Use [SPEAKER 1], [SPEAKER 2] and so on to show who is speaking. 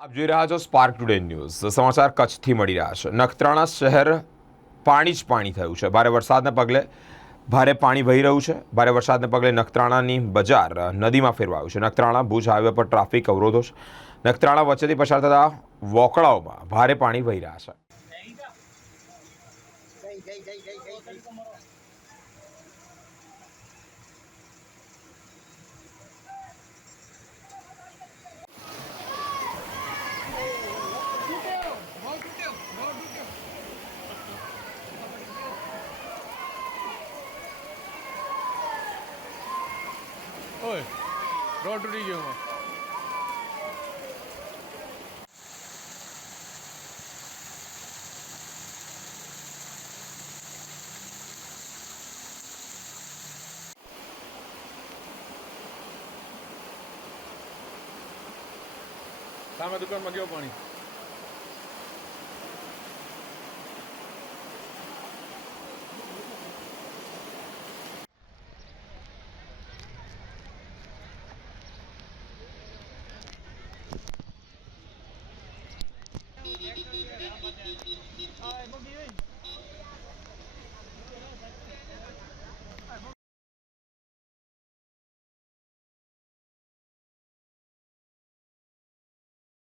[SPEAKER 1] આપ જોઈ રહ્યા છો સ્પાર્ક ટુડે ન્યૂઝ સમાચાર કચ્છથી મળી રહ્યા છે. નખત્રાણા શહેર પાણી જ પાણી થયું છે. ભારે વરસાદને પગલે ભારે પાણી વહી રહ્યું છે. ભારે વરસાદને પગલે નખત્રાણાની બજાર નદીમાં ફેરવાયું છે. નખત્રાણા ભુજ હાઈવે પર ટ્રાફિક અવરોધો છે. નખત્રાણા વચ્ચેથી પસાર થતા વોકળાઓમાં ભારે પાણી વહી રહ્યા છે.
[SPEAKER 2] ઓય રોડ તૂટી ગયો એમાં. સામે દુકાનમાં ગયો પાણી.